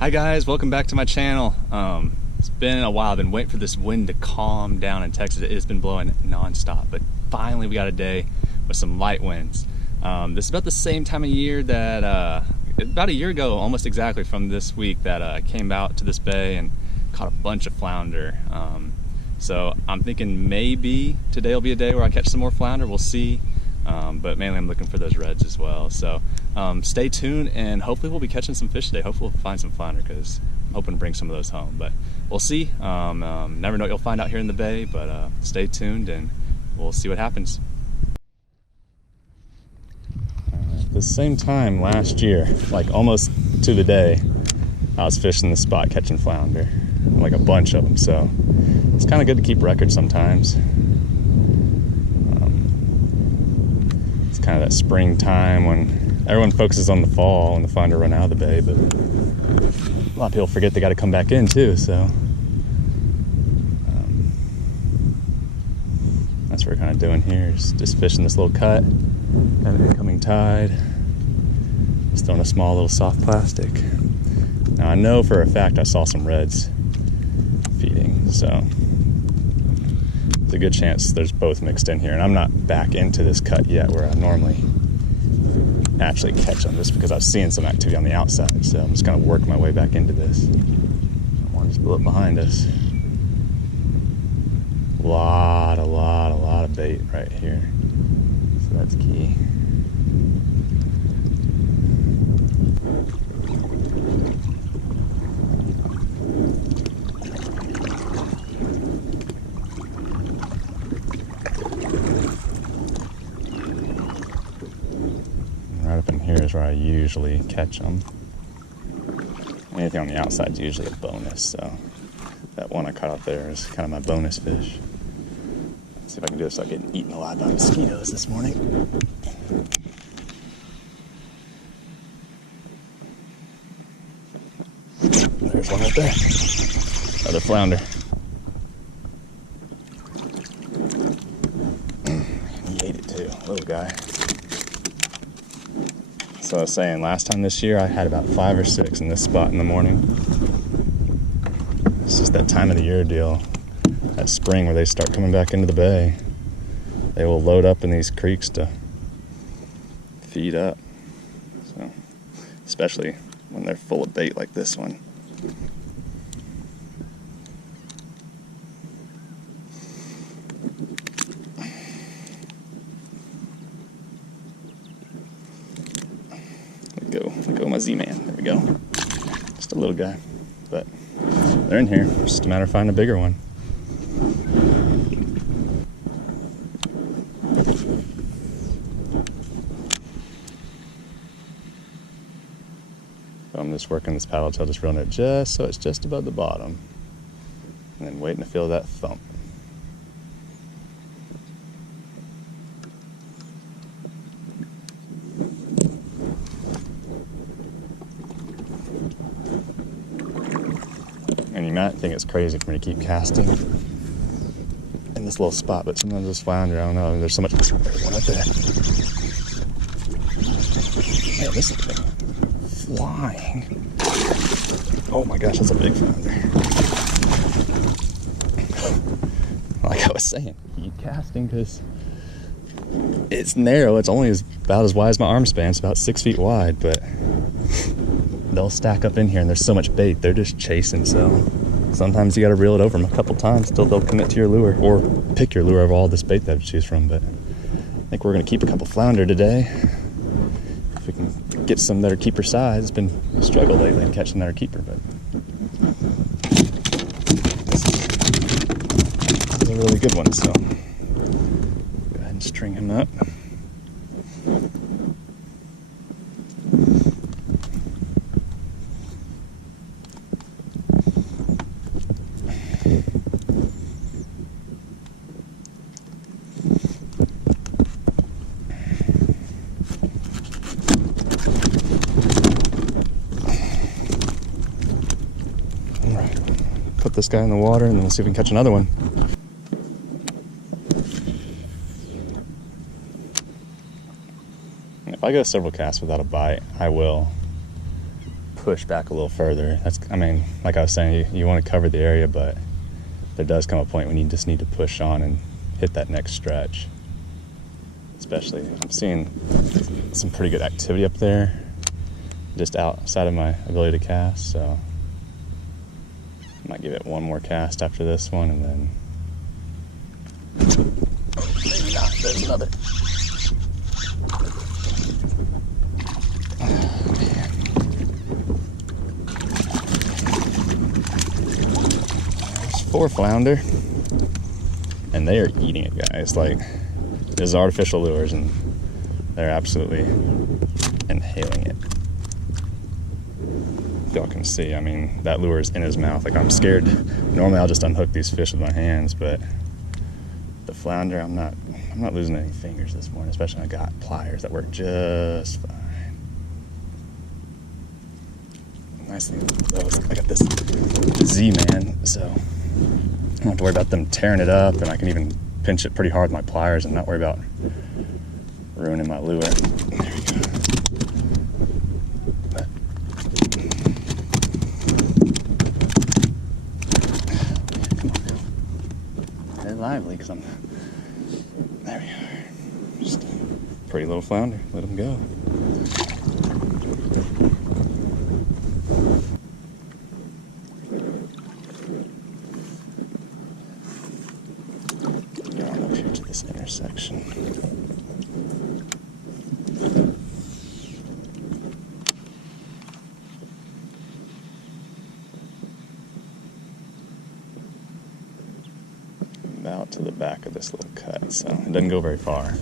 Hi guys, welcome back to my channel. It's been a while. I've been waiting for this wind to calm down in Texas. It has been blowing non-stop, but finally we got a day with some light winds. This is about the same time of year that, about a year ago, almost exactly from this week, that I came out to this bay and caught a bunch of flounder. So I'm thinking maybe today will be a day where I catch some more flounder. We'll see. But mainly I'm looking for those reds as well. So stay tuned, and hopefully we'll be catching some fish today. Hopefully we'll find some flounder, because I'm hoping to bring some of those home. But we'll see. Never know what you'll find out here in the bay, but stay tuned and we'll see what happens. At the same time last year, like almost to the day, I was fishing this spot catching flounder, like a bunch of them. So it's kind of good to keep records sometimes. Kind of that springtime when everyone focuses on the fall and the flounder run out of the bay, but a lot of people forget they got to come back in too. So that's what we're kind of doing here, is just fishing this little cut, kind of incoming tide, just throwing a small little soft plastic. Now I know for a fact I saw some reds feeding, so there's a good chance there's both mixed in here, and I'm not back into this cut yet where I normally actually catch them, just because I was seeing some activity on the outside. So I'm just gonna work my way back into this. One just blew up behind us. A lot of bait right here, so that's key. Right up in here is where I usually catch them. Anything on the outside is usually a bonus, so that one I caught out there is kind of my bonus fish. Let's see if I can do this without getting eaten alive by mosquitoes this morning. There's one right there. Another flounder. He ate it too, little guy. So I was saying, last time this year I had about 5 or 6 in this spot in the morning. It's just that time of the year deal, that spring where they start coming back into the bay. They will load up in these creeks to feed up. So, especially when they're full of bait like this one. Let go my Z-Man. There we go. Just a little guy. But they're in here. It's just a matter of finding a bigger one. So I'm just working this paddle tail, just reeling it just so it's just above the bottom. And then waiting to feel that thump. And you might think it's crazy for me to keep casting in this little spot, but sometimes this flounder, I don't know, there's so much. There's one up there. Man, this is flying. Oh my gosh, that's a big flounder. Like I was saying, keep casting, because it's narrow. It's only about as wide as my arm span. It's about 6 feet wide, but they'll stack up in here, and there's so much bait, they're just chasing. So sometimes you got to reel it over them a couple times till they'll commit to your lure, or pick your lure over all this bait they have to choose from. But I think we're going to keep a couple flounder today. If we can get some that are keeper size. It's been a struggle lately in catching that are keeper, but this is a really good one. So go ahead and string him up. Put this guy in the water, and then we'll see if we can catch another one. If I go several casts without a bite, I will push back a little further. That's, I mean, like I was saying, you want to cover the area, but there does come a point when you just need to push on and hit that next stretch. Especially, I'm seeing some pretty good activity up there, just outside of my ability to cast, so I might give it one more cast after this one, and then maybe not. There's another. Oh, man. There's 4 flounder, and they are eating it, guys. Like, this is artificial lures, and they're absolutely inhaling it. If y'all can see, I mean, that lure is in his mouth. Like, I'm scared. Normally I'll just unhook these fish with my hands, but the flounder, I'm not losing any fingers this morning, especially when I got pliers that work just fine. Nice thing though, I got this Z-Man, so I don't have to worry about them tearing it up, and I can even pinch it pretty hard with my pliers and not worry about ruining my lure. There we go. They're lively because I'm. There we are. Just a pretty little flounder. Let them go. Going up here to this intersection. Out to the back of this little cut, so it doesn't go very far.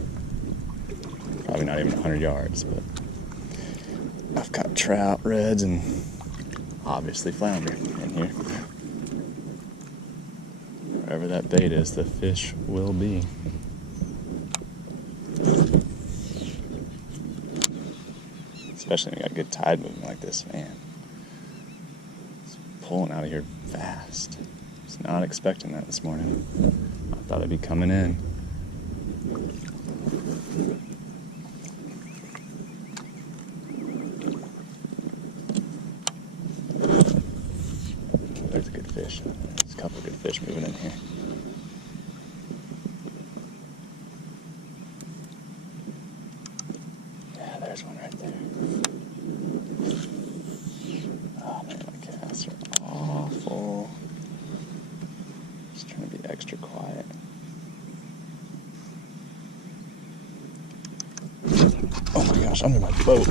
Probably not even 100 yards, but I've got trout, reds, and obviously flounder in here. Wherever that bait is, the fish will be. Especially when you got good tide movement like this, man. It's pulling out of here fast. Was not expecting that this morning. I thought it'd be coming in. There's a good fish. There's a couple of good fish moving in here. Yeah, there's one right there. Oh man, my casts are awful. Just trying to be extra quiet. Oh my gosh, under my boat.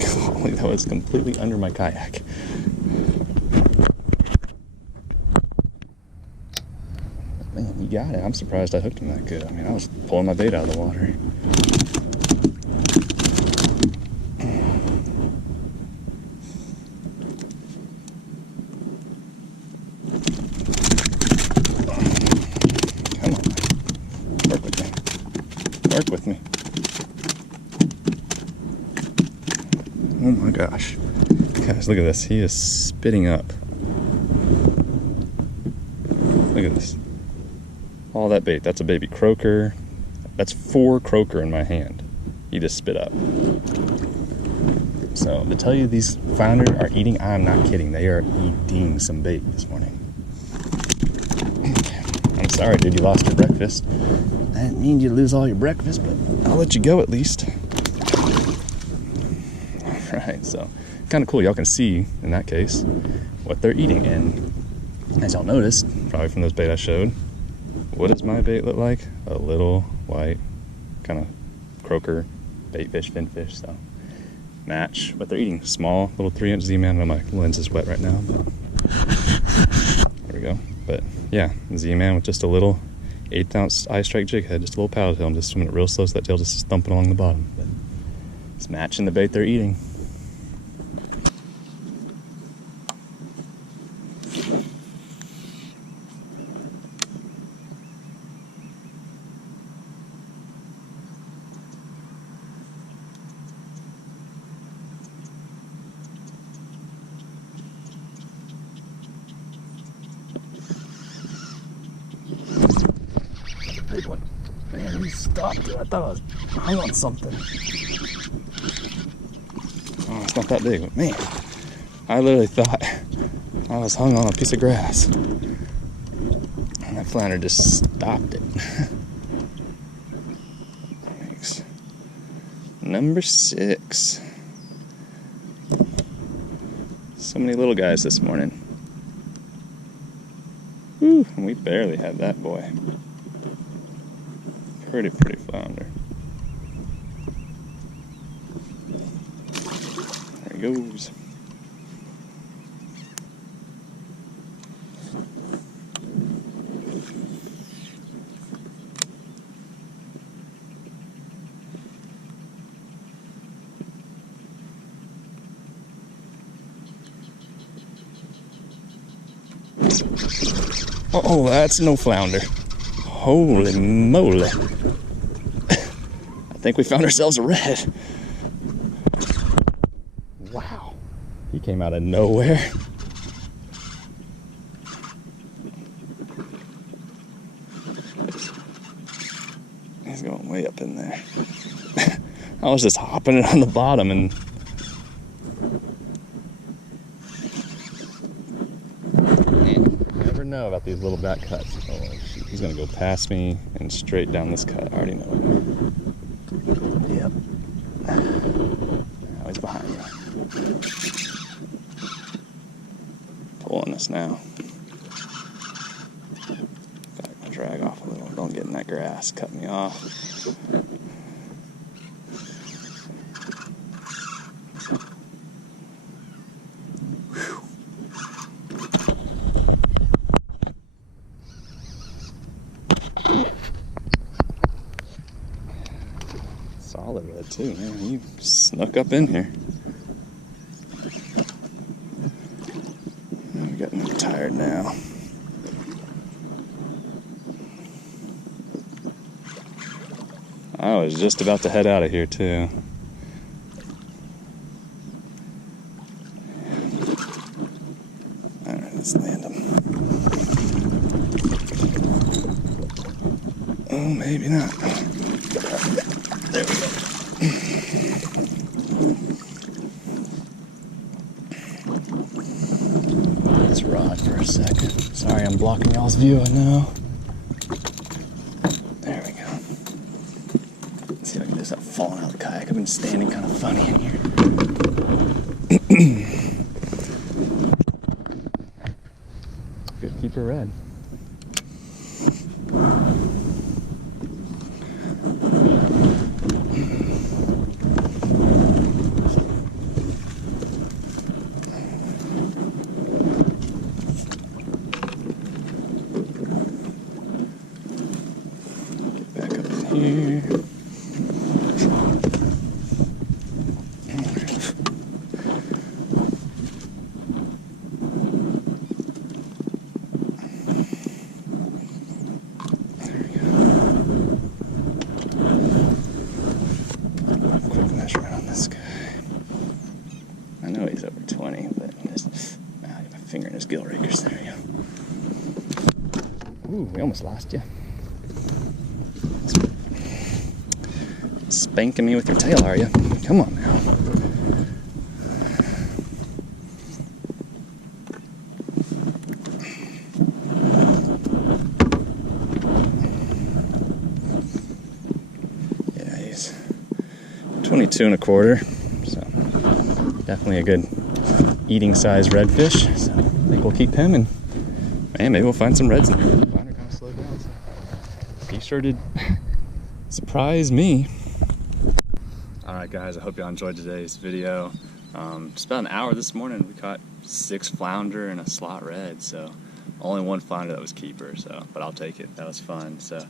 Golly, that was completely under my kayak. Man, you got it. I'm surprised I hooked him that good. I mean, I was pulling my bait out of the water. Work with me. Oh my gosh. Guys, look at this. He is spitting up. Look at this. All that bait. That's a baby croaker. That's 4 croaker in my hand. He just spit up. So, to tell you these flounder are eating, I'm not kidding. They are eating some bait this morning. I'm sorry, dude. You lost your breakfast. I didn't mean you to lose all your breakfast, but I'll let you go at least. Alright, so kind of cool. Y'all can see, in that case, what they're eating. And as y'all noticed, probably from those bait I showed, what does my bait look like? A little white, kind of croaker, bait fish, fin fish. So match what they're eating. Small, little 3-inch Z-Man. I know my lens is wet right now, but there we go. But yeah, Z-Man with just a little 1/8 ounce eye strike jig head, just a little paddle tail. I'm just swimming it real slow so that tail just is thumping along the bottom. But it's matching the bait they're eating. Big one. Man, he's stopped it. I thought I was hung on something. Oh, it's not that big, but man, I literally thought I was hung on a piece of grass. And that flounder just stopped it. Thanks. Number 6. So many little guys this morning. Whew, and we barely had that boy. Pretty flounder. There he goes. Oh, that's no flounder. Holy moly. I think we found ourselves a red. Wow. He came out of nowhere. He's going way up in there. I was just hopping it on the bottom and know about these little back cuts. Oh, shoot. He's gonna go past me and straight down this cut. I already know it. Yep. Now he's behind me. Pulling us now. Gotta drag off a little. Don't get in that grass. Cut me off. Solid red too, man. You snuck up in here. I'm getting tired now. I was just about to head out of here too. Alright, let's land him. Oh, maybe not. There we go. Let's rod for a second. Sorry, I'm blocking y'all's view, I know. There we go. Let's see if I can do this without falling out of the kayak. I've been standing kind of funny in here. Good keeper red. Here. Quick measurement on this guy. I know he's over 20, but just I got my finger in his gill rakers. There we go. Ooh, we almost lost you. Spanking me with your tail, are you? Come on now. Yeah, he's 22 and a quarter, so definitely a good eating size redfish. So I think we'll keep him, and man, maybe we'll find some reds in there. The flounder kind of slowed down, so he sure did surprise me. Alright guys, I hope y'all enjoyed today's video. Just about an hour this morning, we caught 6 flounder and a slot red, so only one flounder that was keeper, so but I'll take it. That was fun. So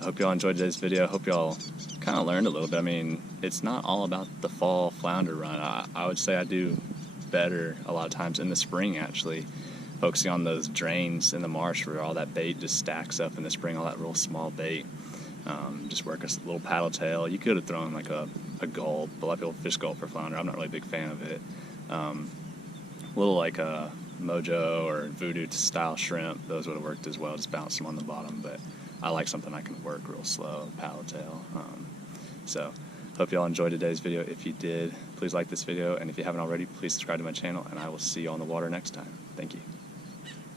I hope y'all enjoyed today's video. I hope y'all kind of learned a little bit. I mean, it's not all about the fall flounder run. I would say I do better a lot of times in the spring, actually, focusing on those drains in the marsh where all that bait just stacks up in the spring, all that real small bait. Just work a little paddle tail. You could have thrown like a gulp. A lot of people fish gulp for flounder. I'm not really a big fan of it. A little like a mojo or voodoo style shrimp. Those would have worked as well. Just bounce them on the bottom. But I like something I can work real slow, paddle tail. So hope y'all enjoyed today's video. If you did, please like this video, and if you haven't already, please subscribe to my channel, and I will see you on the water next time. Thank you.